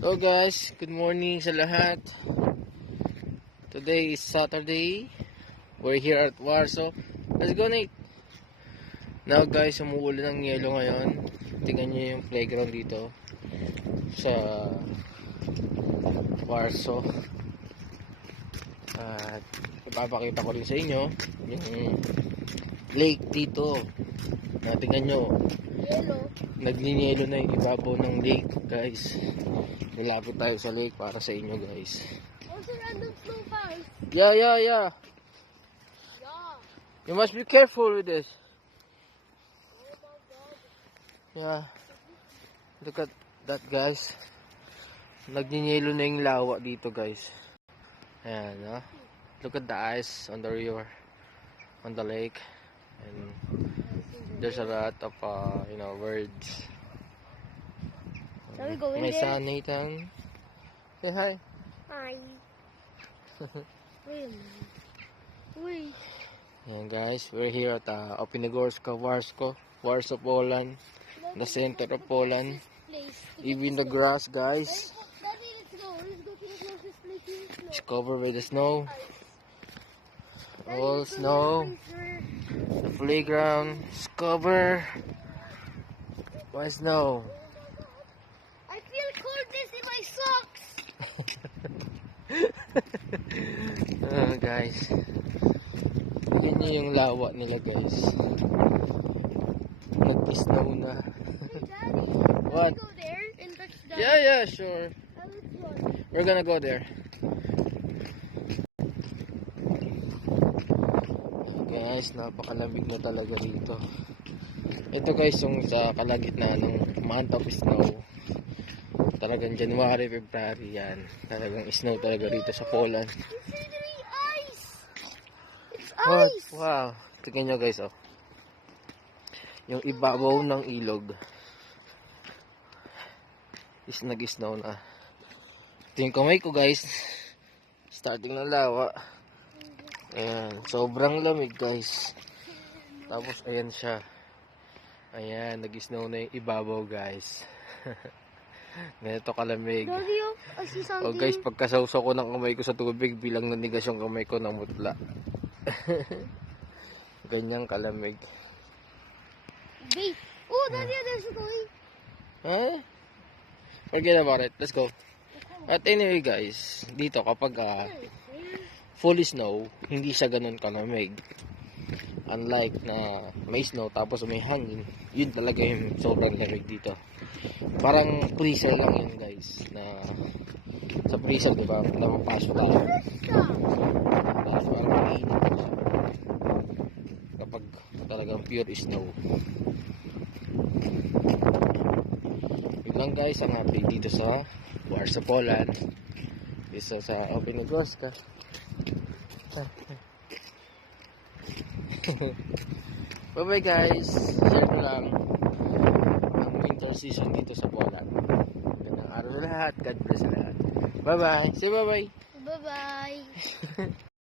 Hello guys, good morning sa lahat. Today is Saturday. We're here at Warsaw. Let's go, Nate. Now guys, umuulan ng yelo ngayon. Tingnan nyo yung playground dito sa Warsaw. At ipapakita ko rin sa inyo yung lake dito. Tingnan nyo, nagniniyelo na yung ibabaw ng lake, guys. Nilapit tayo sa lake para sa inyo, guys. Also random flow fast. Yeah. You must be careful with this. Yeah. Look at that, guys. Nagniniyelo na yung lawa dito, guys. Ayan, no? Look at the ice on the river, on the lake. And there's a lot of, birds. Shall we go in My there? son, Nathan. Say hi. Hi. Wait a minute. Wait. Ayan, guys, we're here at Opinogorska, Warsaw, Poland. The center of Poland. Even the grass, guys, Daddy, let's go. Let's go to the closest place here. is covered by the snow. All Daddy, snow. The playground is covered by snow. I feel coldness in my socks. Guys, tignan nyo yung lawa nila, guys. Nag-snow na. Hey, Daddy, What? let's go there and touch the... Yeah, sure. Let's go. We're gonna go there. Guys, napakalamig na talaga dito. Ito, guys, yung sa kalagitnaan ng month of snow. Talagang January, February yan. Talagang snow talaga dito sa Poland. You see the ice? It's What? ice. Wow. Tingnan nyo, guys, oh. Yung ibabaw ng ilog is nag-snow na. Ito yung kamay ko, guys. Starting ng lawa. Ayan. Sobrang lamig, guys. Tapos, ayan siya. Ayan. Nag-snow na yung ibabaw, guys. Ganito kalamig. Daddy, I see something. O guys, pagkasawsaw ko ng kamay ko sa tubig, bilang nanigas yung kamay ko ng mutla. Ganyang kalamig. Wait. Oh, Daddy, there's a toy. Huh? Forget about it. Let's go. At anyway, guys, dito kapag full snow, hindi siya ganun kalamig. Unlike na may snow tapos may hangin, yun talaga yung sobrang lamig dito. Parang freezer lang yun, guys. Na sa freezer, di ba? Napapasok tayo. Tapos parang mainit lang siya kapag talagang pure snow. Yun lang, guys, ang update dito sa Warsaw, Poland. Dito sa Opinogorska. Bye bye, guys. Share ko lang ang winter season dito sa Poland. Magandang araw sa lahat. God bless sa lahat. Bye bye. Say bye bye. Bye-bye.